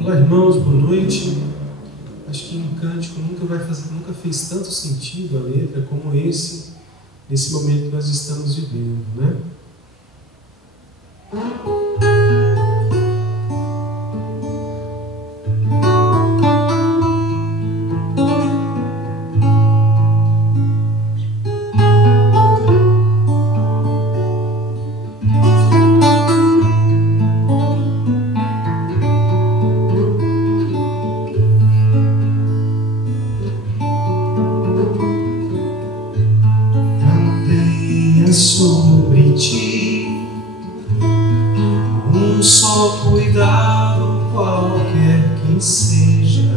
Olá, irmãos, boa noite. Acho que um cântico nunca fez tanto sentido a letra como nesse momento que nós estamos vivendo, né? Sobre ti um só cuidado, qualquer que seja,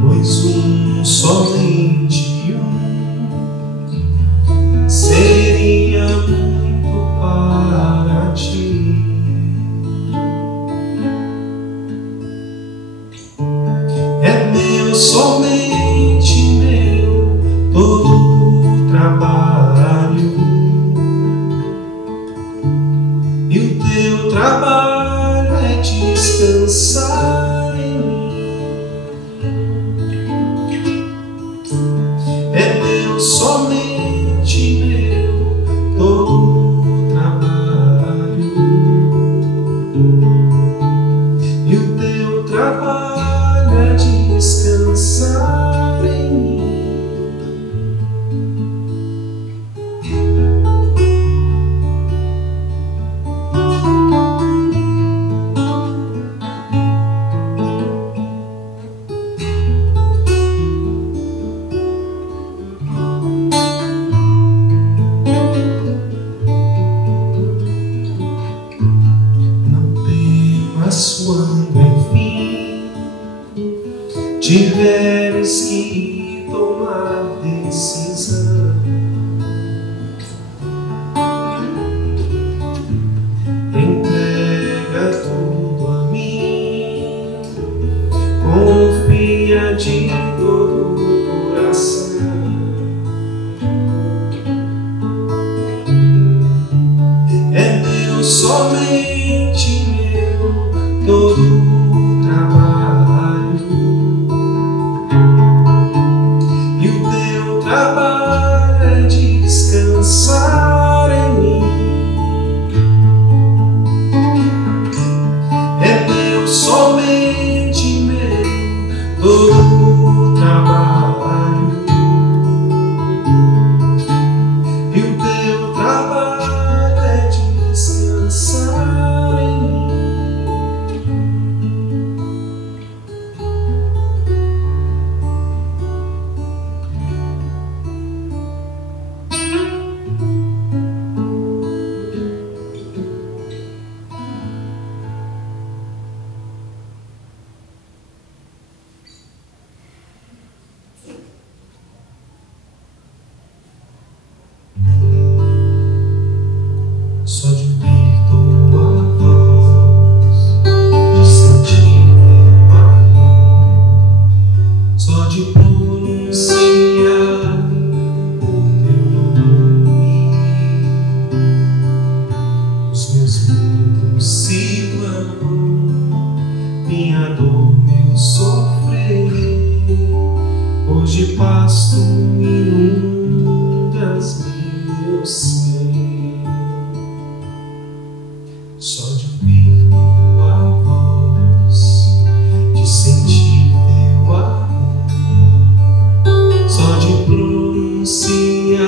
pois somente seria muito para ti. É meu, somente meu, todo o trabalho, e o teu trabalho é descansar em mim. É meu, somente meu, todo o trabalho, e o teu trabalho é descansar em mim. Quando enfim tiveres que tomar decisão, entrega tudo a mim, confia de todo o coração. É meu, somente meu, todo o trabalho, e o teu trabalho é descansar em mim. É meu, somente meu, todo o trabalho, e o teu trabalho é descansar em mim. Só de ouvir tua voz, de sentir teu amor, só de pronunciar o teu nome, os meus medos se vão, minha dor, meu sofrer. Hoje pasto inundas meu ser. Só de ouvir tua voz, de sentir teu amor, só de pronunciar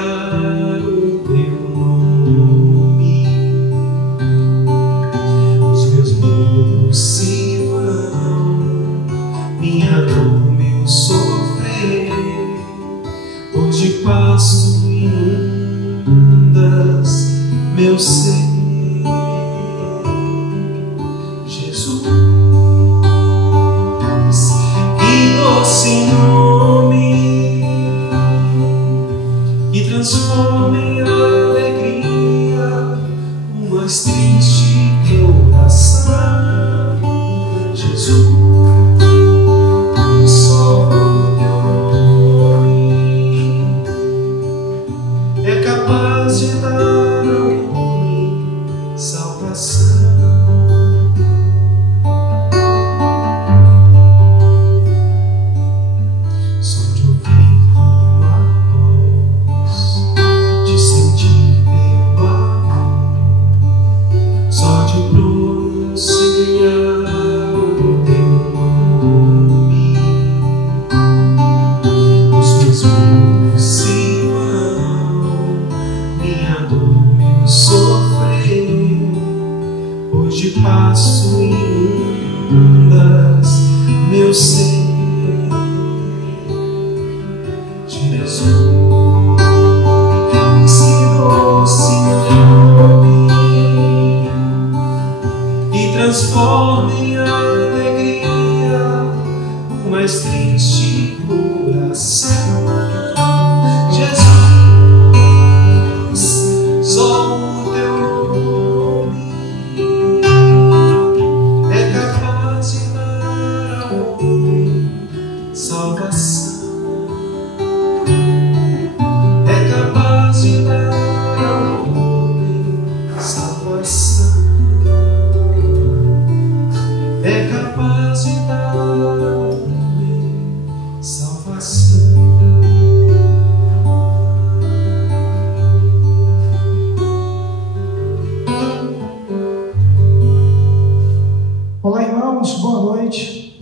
o teu nome, os meus medos se vão, minha dor, meu sofrer. Hoje pasto inundas meu ser. Doce nome que transforma em alegria o mais triste coração. Jesus, só o teu nome é capaz de dar ao homem salvação. Olá, irmãos, boa noite.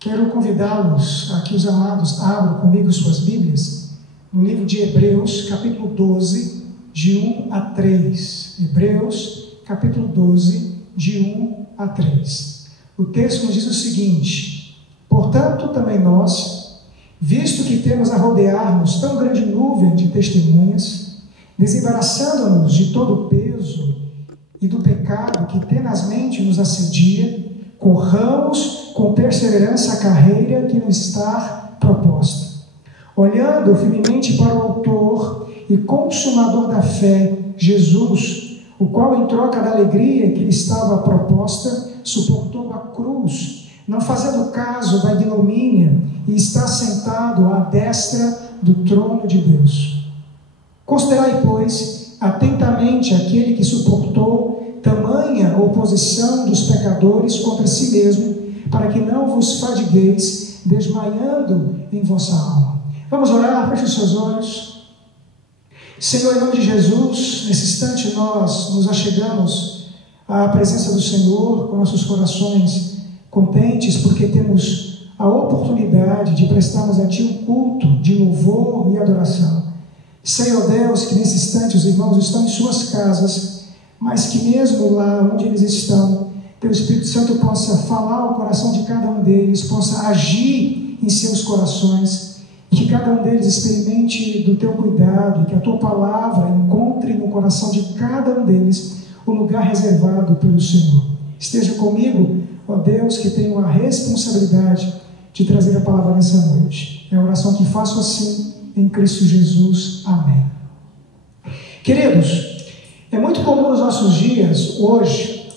Quero convidá-los a que os amados abram comigo suas Bíblias no livro de Hebreus, capítulo 12, de 1 a 3. Hebreus, capítulo 12, de 1 a 3. O texto nos diz o seguinte: portanto, também nós, visto que temos a rodear-nos tão grande nuvem de testemunhas, desembaraçando-nos de todo o peso e do pecado que tenazmente nos assedia, corramos com perseverança a carreira que nos está proposta, olhando firmemente para o autor e consumador da fé, Jesus, o qual, em troca da alegria que lhe estava proposta, suportou a cruz, não fazendo caso da ignomínia, e está sentado à destra do trono de Deus. Considerai, pois, atentamente aquele que suportou tamanha oposição dos pecadores contra si mesmo, para que não vos fadigueis, desmaiando em vossa alma. Vamos orar, feche os seus olhos. Senhor, em nome de Jesus, nesse instante nós nos achegamos à presença do Senhor com nossos corações contentes, porque temos a oportunidade de prestarmos a Ti um culto de louvor e adoração. Senhor Deus, que nesse instante os irmãos estão em suas casas, mas que mesmo lá onde eles estão, Teu Espírito Santo possa falar ao coração de cada um deles, possa agir em seus corações, e que cada um deles experimente do Teu cuidado, e que a Tua palavra encontre no coração de cada um deles o lugar reservado pelo Senhor. Esteja comigo, ó Deus, que tenho a responsabilidade de trazer a palavra nessa noite. É a oração que faço assim, em Cristo Jesus. Amém. Queridos, é muito comum nos nossos dias, hoje,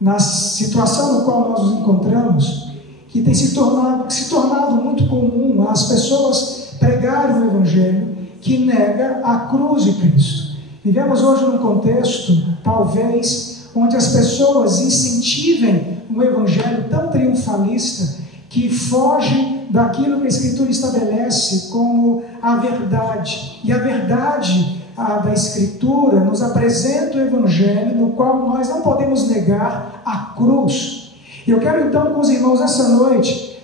na situação no qual nós nos encontramos, que tem se tornado muito comum as pessoas pregarem o Evangelho que nega a cruz de Cristo. Vivemos hoje num contexto, talvez, onde as pessoas incentivem um Evangelho tão triunfalista que foge daquilo que a Escritura estabelece como a verdade. E a verdade da Escritura nos apresenta o Evangelho, no qual nós não podemos negar a cruz. E eu quero então com os irmãos essa noite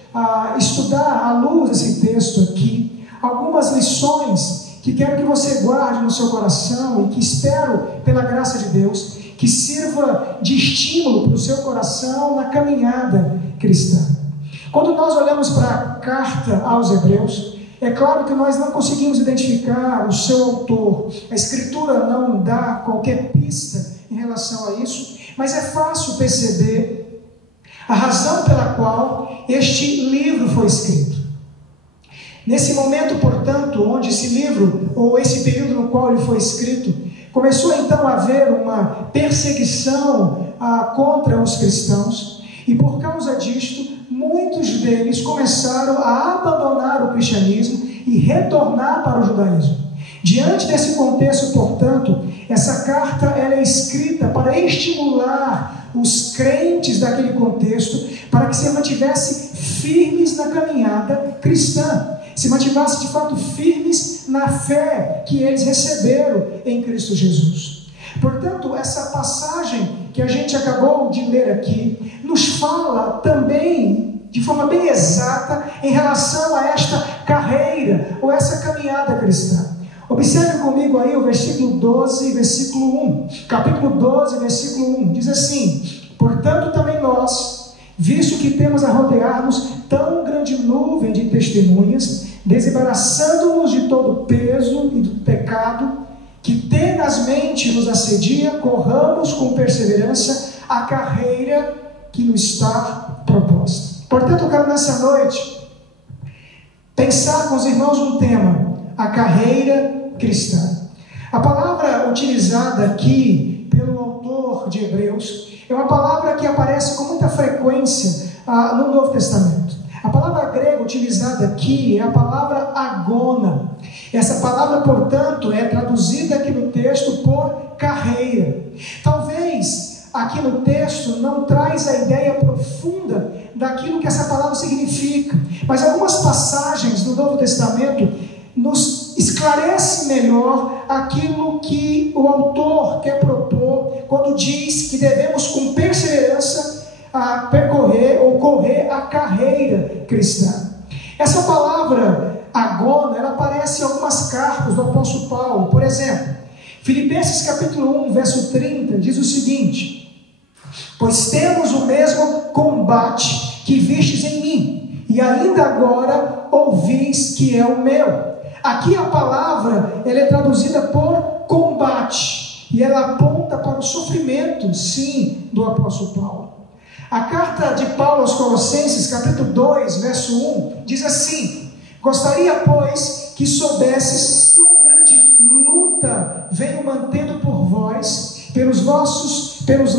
estudar à luz desse texto aqui algumas lições que quero que você guarde no seu coração e que espero, pela graça de Deus, que sirva de estímulo para o seu coração na caminhada cristã. Quando nós olhamos para a carta aos Hebreus, é claro que nós não conseguimos identificar o seu autor. A Escritura não dá qualquer pista em relação a isso, mas é fácil perceber a razão pela qual este livro foi escrito. Nesse momento, portanto, onde esse livro, ou esse período no qual ele foi escrito, começou então a haver uma perseguição contra os cristãos, e por causa disto, muitos deles começaram a abandonar o cristianismo e retornar para o judaísmo. Diante desse contexto, portanto, essa carta ela é escrita para estimular os crentes daquele contexto para que se mantivesse firmes na caminhada cristã, se mantivesse de fato firmes na fé que eles receberam em Cristo Jesus. Portanto, essa passagem que a gente acabou de ler aqui nos fala também de forma bem exata em relação a esta carreira ou essa caminhada cristã. Observe comigo aí o versículo 12 e versículo 1. Capítulo 12, versículo 1. Diz assim: portanto também nós, visto que temos a rodear-nos tão grande nuvem de testemunhas, desembaraçando-nos de todo o peso e do pecado que tenazmente nos assedia, corramos com perseverança a carreira que nos está proposta. Portanto, eu quero nessa noite pensar com os irmãos um tema: a carreira cristã. A palavra utilizada aqui pelo autor de Hebreus é uma palavra que aparece com muita frequência no Novo Testamento. A palavra grega utilizada aqui é a palavra agona. Essa palavra, portanto, é traduzida aqui no texto por carreira. Talvez aqui no texto não traz a ideia profunda daquilo que essa palavra significa, mas algumas passagens do Novo Testamento nos esclarece melhor aquilo que o autor quer propor quando diz que devemos com perseverança percorrer ou correr a carreira cristã. Essa palavra agona, ela aparece em algumas cartas do apóstolo Paulo. Por exemplo, Filipenses capítulo 1, verso 30, diz o seguinte: pois temos o mesmo combate que vistes em mim, e ainda agora ouvis que é o meu. Aqui a palavra ela é traduzida por combate, e ela aponta para o sofrimento, sim, do apóstolo Paulo. A carta de Paulo aos Colossenses, capítulo 2, verso 1, diz assim: gostaria, pois, que soubesses quão grande luta venho mantendo por vós, pelos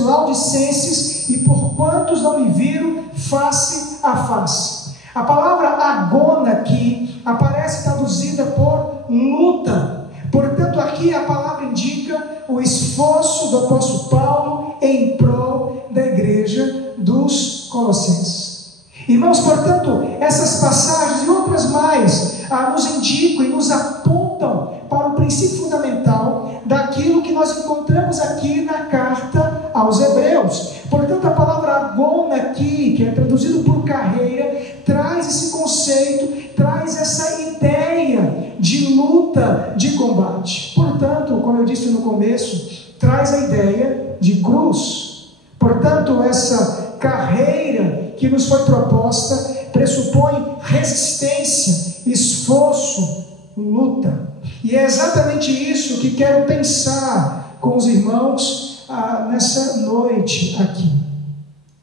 laudicenses e por quantos não me viram face a face. A palavra agona aqui aparece traduzida por luta. Portanto, aqui a palavra indica o esforço do apóstolo Paulo em prol da igreja dos Colossenses. Irmãos, portanto, essas passagens e outras mais nos indicam e nos apontam para o princípio fundamental daquilo que nós encontramos aqui na carta aos Hebreus. Portanto, a palavra agona aqui, que é traduzido por carreira, traz esse conceito, traz essa ideia de luta, de combate. Portanto, como eu disse no começo, traz a ideia de cruz. Portanto, essa carreira que nos foi proposta pressupõe resistência, esforço, luta. E é exatamente isso que quero pensar com os irmãos nessa noite aqui.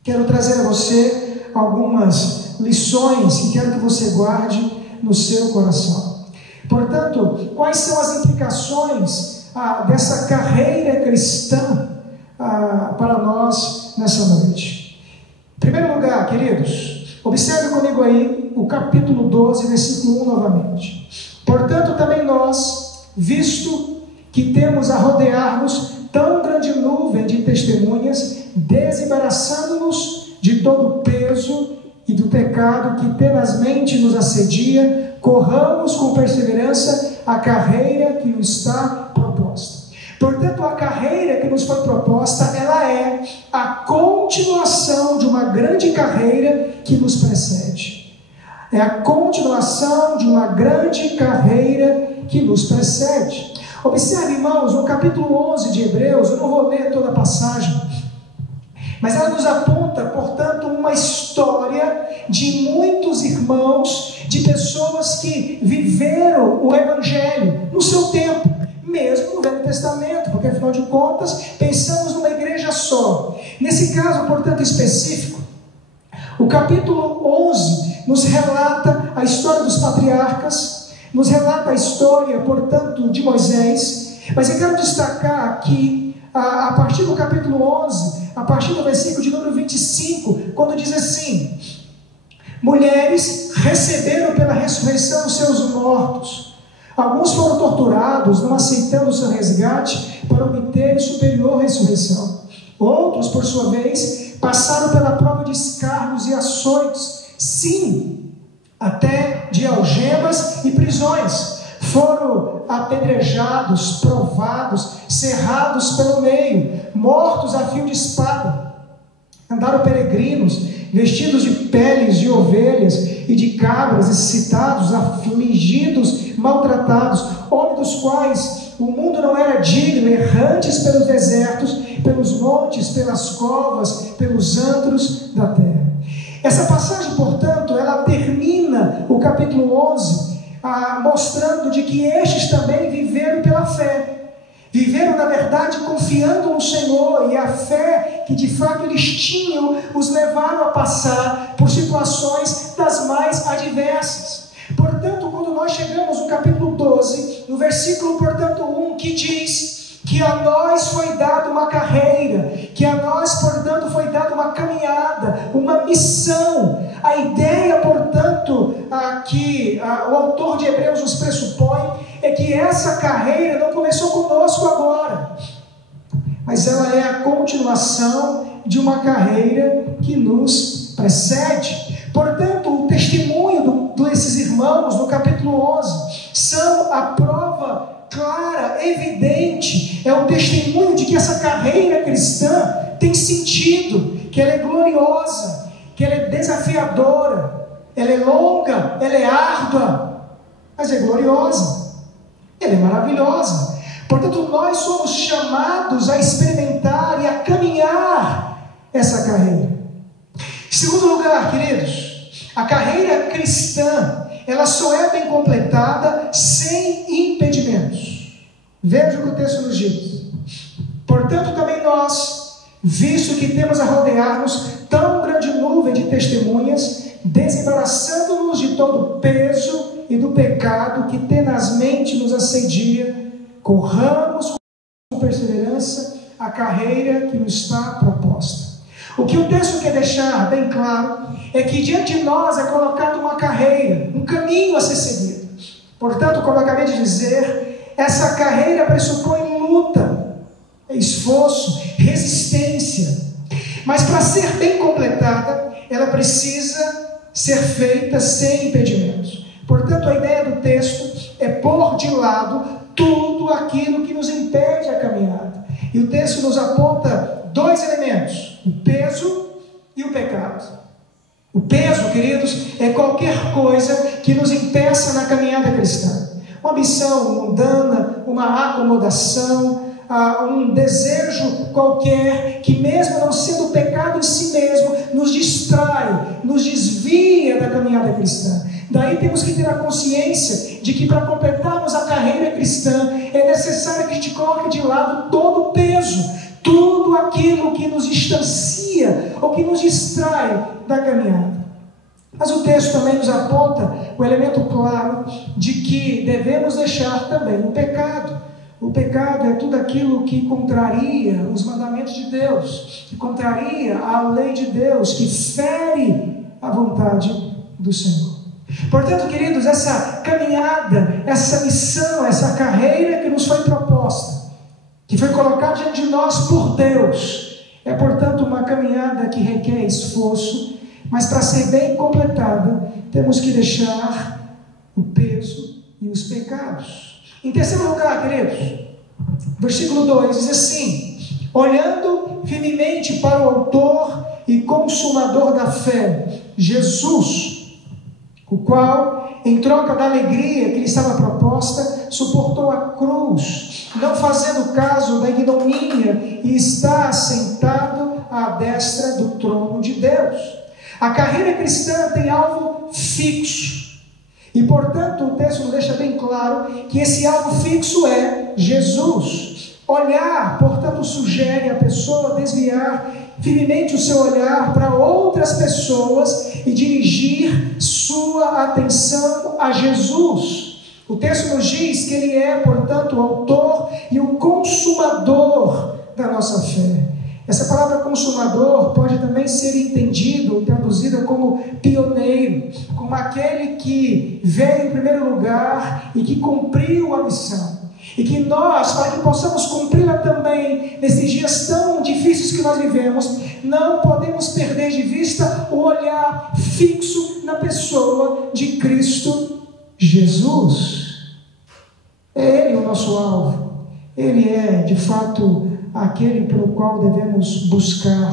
Quero trazer a você algumas lições que quero que você guarde no seu coração. Portanto, quais são as implicações dessa carreira cristã para nós nessa noite? Em primeiro lugar, queridos, observe comigo aí o capítulo 12, versículo 1 novamente. Portanto, também nós, visto que temos a rodear-nos tão grande nuvem de testemunhas, desembaraçando-nos de todo o peso e do pecado que tenazmente nos assedia, corramos com perseverança a carreira que nos está proposta. Portanto, a carreira que nos foi proposta, ela é a continuação de uma grande carreira que nos precede. É a continuação de uma grande carreira que nos precede. Observe, irmãos, no capítulo 11 de Hebreus, eu não vou ler toda a passagem, mas ela nos aponta, portanto, uma história de muitos irmãos, de pessoas que viveram o Evangelho no seu tempo, mesmo no Velho Testamento, porque afinal de contas, pensamos numa igreja só. Nesse caso, portanto, específico, o capítulo 11 nos relata a história dos patriarcas, nos relata a história, portanto, de Moisés, mas eu quero destacar aqui, a partir do capítulo 11, a partir do versículo de número 25, quando diz assim: mulheres receberam pela ressurreição os seus mortos, Alguns foram torturados, não aceitando o seu resgate para obter superior ressurreição. Outros, por sua vez, passaram pela prova de escárnios e açoites, sim, até de algemas e prisões. Foram apedrejados, provados, cerrados pelo meio, mortos a fio de espada. Andaram peregrinos, vestidos de peles de ovelhas e de cabras, necessitados, afligidos, maltratados, homens dos quais o mundo não era digno, errantes pelos desertos, pelos montes, pelas covas, pelos antros da terra. Essa passagem, portanto, ela termina o capítulo 11, mostrando de que estes também viveram pela fé. Viveram, na verdade, confiando no Senhor, e a fé que de fato eles tinham os levaram a passar por situações das mais adversas. Portanto, quando nós chegamos no capítulo 12, no versículo, portanto, 1, que diz que a nós foi dada uma carreira, que a nós, portanto, foi dada uma caminhada, uma missão. A ideia, portanto, que o autor de Hebreus nos pressupõe, é que essa carreira não começou conosco agora, mas ela é a continuação de uma carreira que nos precede. Portanto, o testemunho desses irmãos no capítulo 11 são a prova clara, evidente, é o testemunho de que essa carreira cristã tem sentido, que ela é gloriosa, que ela é desafiadora, ela é longa, ela é árdua, mas é gloriosa. Ela é maravilhosa. Portanto, nós somos chamados a experimentar e a caminhar essa carreira. Em segundo lugar, queridos, a carreira cristã, ela só é bem completada sem impedimentos. Veja o que o texto nos diz. Portanto, também nós, visto que temos a rodear-nos tão grande nuvem de testemunhas, desembaraçando-nos de todo o peso e do pecado que tenazmente nos assedia, corramos com perseverança a carreira que nos está proposta. O que o texto quer deixar bem claro é que diante de nós é colocada uma carreira, um caminho a ser seguido. Portanto, como eu acabei de dizer, essa carreira pressupõe luta, esforço, resistência. Mas para ser bem completada, ela precisa ser feita sem impedimentos. Portanto, a ideia do texto é pôr de lado tudo aquilo que nos impede a caminhada. E o texto nos aponta dois elementos: o peso e o pecado. O peso, queridos, é qualquer coisa que nos impeça na caminhada cristã. Uma ambição mundana, uma acomodação, um desejo qualquer que, mesmo não sendo pecado em si mesmo, nos distrai, nos desvia da caminhada cristã. Daí temos que ter a consciência de que para completarmos a carreira cristã é necessário que a gente coloque de lado todo o peso, tudo aquilo que nos distancia ou que nos distrai da caminhada. Mas o texto também nos aponta o elemento claro de que devemos deixar também o pecado. O pecado é tudo aquilo que contraria os mandamentos de Deus, que contraria a lei de Deus, que fere a vontade do Senhor. Portanto, queridos, essa caminhada, essa missão, essa carreira que nos foi proposta, que foi colocada diante de nós por Deus, é, portanto, uma caminhada que requer esforço, mas para ser bem completada, temos que deixar o peso e os pecados. Em terceiro lugar, queridos, versículo 2 diz assim: olhando firmemente para o autor e consumador da fé, Jesus, o qual, em troca da alegria que lhe estava proposta, suportou a cruz, não fazendo caso da ignomínia, e está assentado à destra do trono de Deus. A carreira cristã tem alvo fixo, e portanto o texto nos deixa bem claro que esse alvo fixo é Jesus. Olhar, portanto, sugere a pessoa desviar firmemente o seu olhar para outras pessoas e dirigir sua atenção a Jesus. O texto nos diz que ele é, portanto, o autor e o consumador da nossa fé. Essa palavra consumador pode também ser entendido ou traduzida como pioneiro, como aquele que veio em primeiro lugar e que cumpriu a missão. E que nós, para que possamos cumpri-la também, nesses dias tão difíceis que nós vivemos, não podemos perder de vista o olhar fixo na pessoa de Cristo Jesus. É Ele o nosso alvo. Ele é, de fato, aquele pelo qual devemos buscar.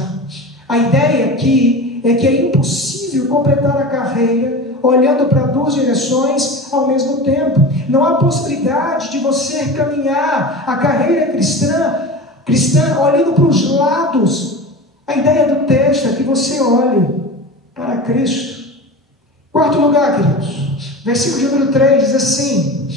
A ideia aqui é que é impossível completar a carreira olhando para duas direções ao mesmo tempo. Não há possibilidade de você caminhar a carreira cristã olhando para os lados. A ideia do texto é que você olhe para Cristo. Quarto lugar, queridos, versículo de número 3 diz assim: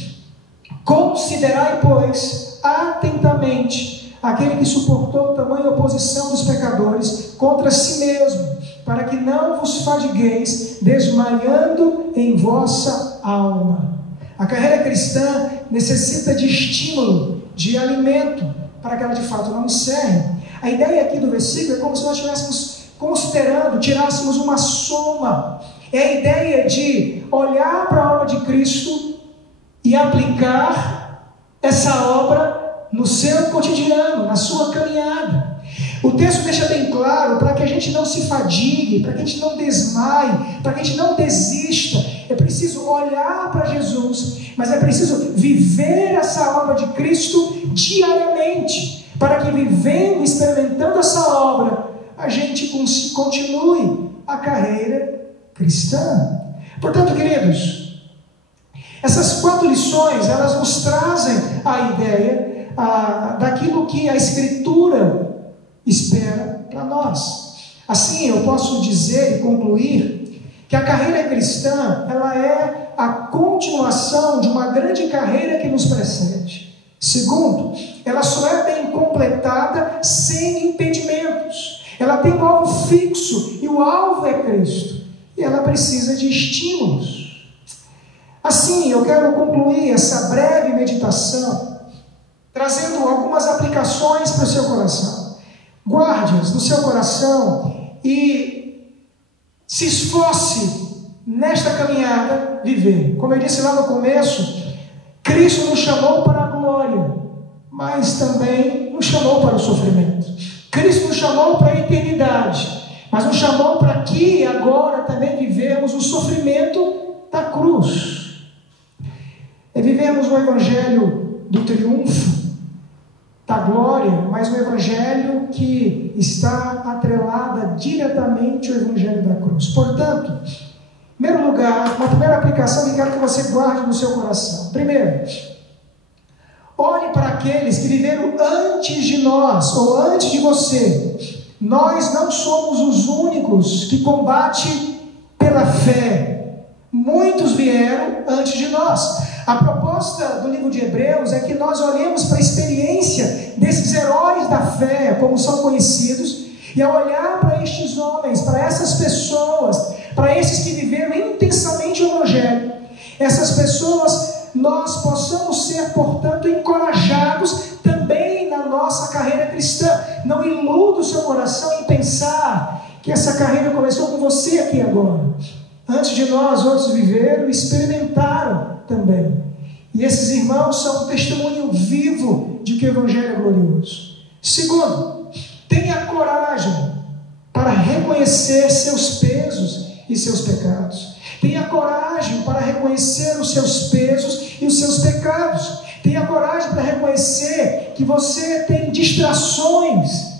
considerai, pois, atentamente aquele que suportou tamanha oposição dos pecadores contra si mesmo, para que não vos fadigueis, desmaiando em vossa alma. A carreira cristã necessita de estímulo, de alimento, para que ela de fato não encerre. A ideia aqui do versículo é como se nós estivéssemos considerando, tirássemos uma soma. É a ideia de olhar para a obra de Cristo e aplicar essa obra no seu cotidiano, na sua caminhada. O texto deixa bem claro, para que a gente não se fadigue, para que a gente não desmaie, para que a gente não desista, é preciso olhar para Jesus, mas é preciso viver essa obra de Cristo diariamente, para que vivendo, experimentando essa obra, a gente continue a carreira cristã. Portanto, queridos, essas 4 lições, elas nos trazem a ideia daquilo que a Escritura espera para nós. Assim, eu posso dizer e concluir que a carreira cristã, ela é a continuação de uma grande carreira que nos precede. Segundo, ela só é bem completada sem impedimentos. Ela tem um alvo fixo e o alvo é Cristo. E ela precisa de estímulos. Assim, eu quero concluir essa breve meditação trazendo algumas aplicações para o seu coração. Guarde-as no seu coração e se esforce nesta caminhada viver. Como eu disse lá no começo, Cristo nos chamou para a glória, mas também nos chamou para o sofrimento. Cristo nos chamou para a eternidade, mas nos chamou para aqui e agora também vivermos o sofrimento da cruz. Vivemos o evangelho do triunfo, da glória, mas o evangelho que está atrelada diretamente ao evangelho da cruz. Portanto, em primeiro lugar, uma primeira aplicação que quero que você guarde no seu coração. Primeiro, olhe para aqueles que viveram antes de nós, ou antes de você. Nós não somos os únicos que combatem pela fé. Muitos vieram antes de nós. A proposta do livro de Hebreus é que nós olhemos para a experiência desses heróis da fé, como são conhecidos, e ao olhar para estes homens, para essas pessoas, para esses que viveram intensamente o Evangelho, essas pessoas, nós possamos ser, portanto, encorajados também na nossa carreira cristã. Não iluda o seu coração em pensar que essa carreira começou com você aqui agora. Antes de nós, outros viveram e experimentaram também. E esses irmãos são um testemunho vivo de que o Evangelho é glorioso. Segundo, tenha coragem para reconhecer seus pesos e seus pecados. Tenha coragem para reconhecer os seus pesos e os seus pecados. Tenha coragem para reconhecer que você tem distrações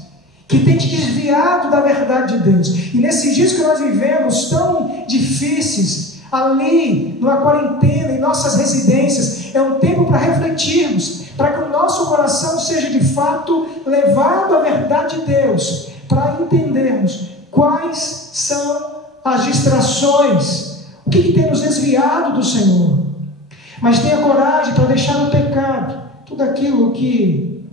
que tem te desviado da verdade de Deus. E nesses dias que nós vivemos tão difíceis, ali, numa quarentena, em nossas residências, é um tempo para refletirmos, para que o nosso coração seja de fato levado à verdade de Deus, para entendermos quais são as distrações, o que tem nos desviado do Senhor. Mas tenha coragem para deixar o pecado, tudo aquilo que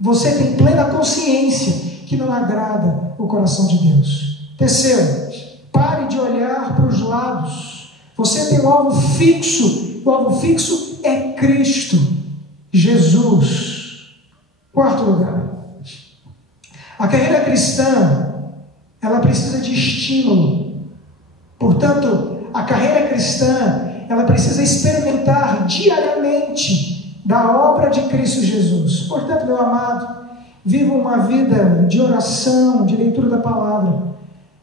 você tem plena consciência que não agrada o coração de Deus. Terceiro, pare de olhar para os lados. Você tem um alvo fixo. O alvo fixo é Cristo Jesus. Quarto lugar, a carreira cristã, ela precisa de estímulo. Portanto, a carreira cristã, ela precisa experimentar diariamente da obra de Cristo Jesus. Portanto, meu amado, viva uma vida de oração, de leitura da palavra.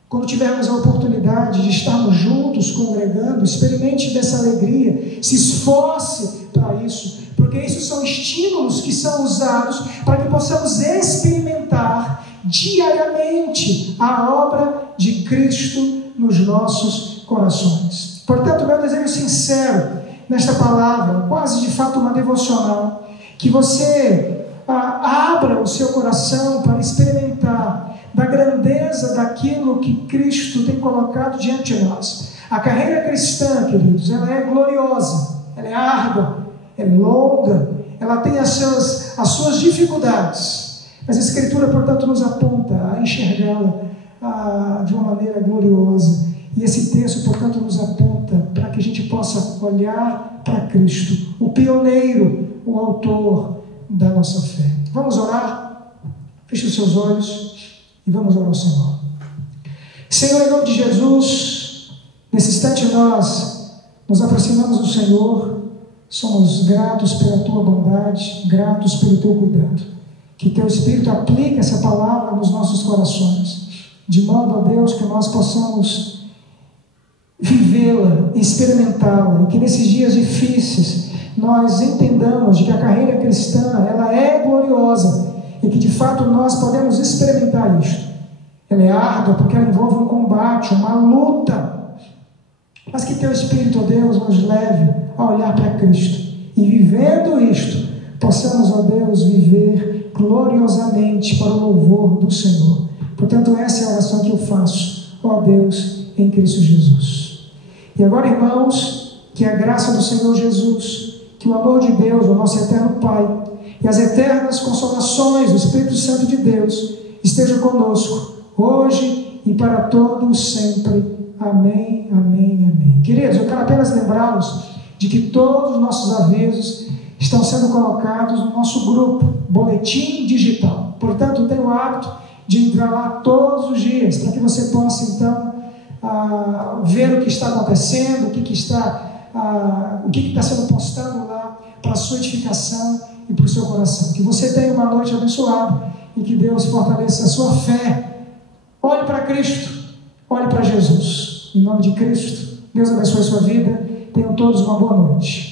Quando tivermos a oportunidade de estarmos juntos, congregando, experimente dessa alegria, se esforce para isso, porque esses são estímulos que são usados para que possamos experimentar diariamente a obra de Cristo nos nossos corações. Portanto, meu desejo sincero nesta palavra, quase de fato uma devocional, que você abra o seu coração para experimentar da grandeza daquilo que Cristo tem colocado diante de nós. A carreira cristã, queridos, ela é gloriosa, ela é árdua, ela é longa, ela tem as suas dificuldades, mas a Escritura, portanto, nos aponta a enxergá-la de uma maneira gloriosa, e esse texto, portanto, nos aponta para que a gente possa olhar para Cristo, o pioneiro, o autor da nossa fé. Vamos orar? Feche os seus olhos e vamos orar ao Senhor. Senhor, em nome de Jesus, nesse instante nós nos aproximamos do Senhor, somos gratos pela Tua bondade, gratos pelo Teu cuidado. Que Teu Espírito aplique essa palavra nos nossos corações, de modo, ó Deus, que nós possamos vivê-la, experimentá-la, e que nesses dias difíceis nós entendamos de que a carreira cristã, ela é gloriosa, e que de fato nós podemos experimentar isto. Ela é árdua porque ela envolve um combate, uma luta, mas que Teu Espírito, ó Deus, nos leve a olhar para Cristo, e vivendo isto, possamos, ó Deus, viver gloriosamente para o louvor do Senhor. Portanto, essa é a oração que eu faço, ó Deus, em Cristo Jesus. E agora, irmãos, que a graça do Senhor Jesus, que o amor de Deus, o nosso eterno Pai, e as eternas consolações do Espírito Santo de Deus estejam conosco, hoje e para todos sempre. Amém, amém, amém. Queridos, eu quero apenas lembrá-los de que todos os nossos avisos estão sendo colocados no nosso grupo, Boletim Digital. Portanto, tenha o hábito de entrar lá todos os dias, para que você possa, então, ver o que está acontecendo, o que está sendo postado lá para a sua edificação e para o seu coração. Que você tenha uma noite abençoada e que Deus fortaleça a sua fé. Olhe para Cristo, olhe para Jesus. Em nome de Cristo, Deus abençoe a sua vida. Tenham todos uma boa noite.